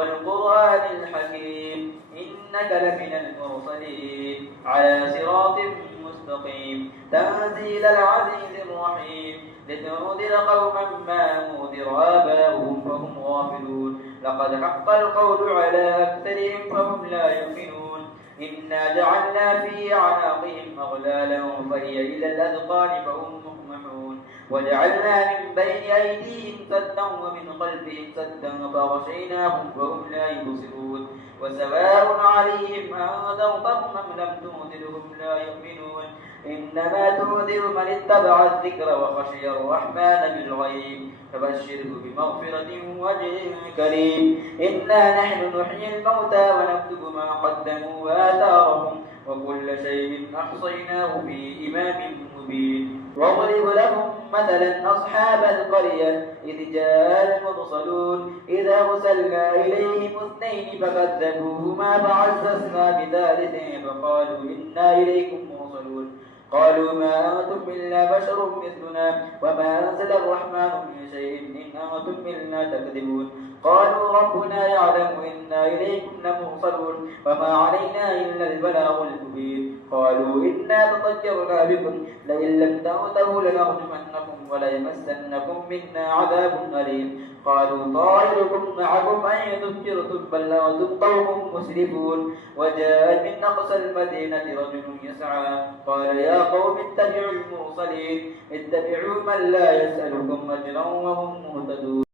والقرآن الحكيم إنك لمن المرسلين على صراط مستقيم تنزيل العزيز الرحيم لتنذر قوما ما أنذر آباؤهم فهم غافلون لقد حق القول على أكثرهم فهم لا يؤمنون إنا جعلنا في أعناقهم أغلالا فهي إلى الأذقان فهم مقمحون وجعلنا من بين أيديهم سدا ومن خلفهم سدا فغشيناهم فهم لا يبصرون وسواء عليهم أنذرتهم أم لم تنذرهم لا يؤمنون إنما تنذر من اتبع الذكر وخشي الرحمن بالغيب فبشره بمغفرة وأجر كريم إنا نحن نحيي الموتى ونكتب ما قدموا وآثارهم وكل شيء أحصيناه في إمام مبين واضرب لهم مثلا أصحاب القرية إذ جاء المرسلون إذا أرسلنا إليهم اثنين فكذبوهما فعززنا بثالث فقالوا إنا إليكم مرسلون قالوا ما أنتم إلا بشر مثلنا وما أنزل الرحمن من شيء إن أنتم إلا تكذبون قالوا ربنا يعلم إنا إليكم لمرسلون وما علينا إلا البلاغ المبين قالوا إنا تطيرنا بكم لئن لم تنتهوا لنرجمنكم وليمسنكم منا عذاب أليم قالوا طائركم معكم أن ذكرتم بل أنتم قوم مسرفون وجاء من أقصى المدينة رجل يسعى قال يا قوم اتبعوا المرسلين اتبعوا من لا يسألكم أجرا وهم مهتدون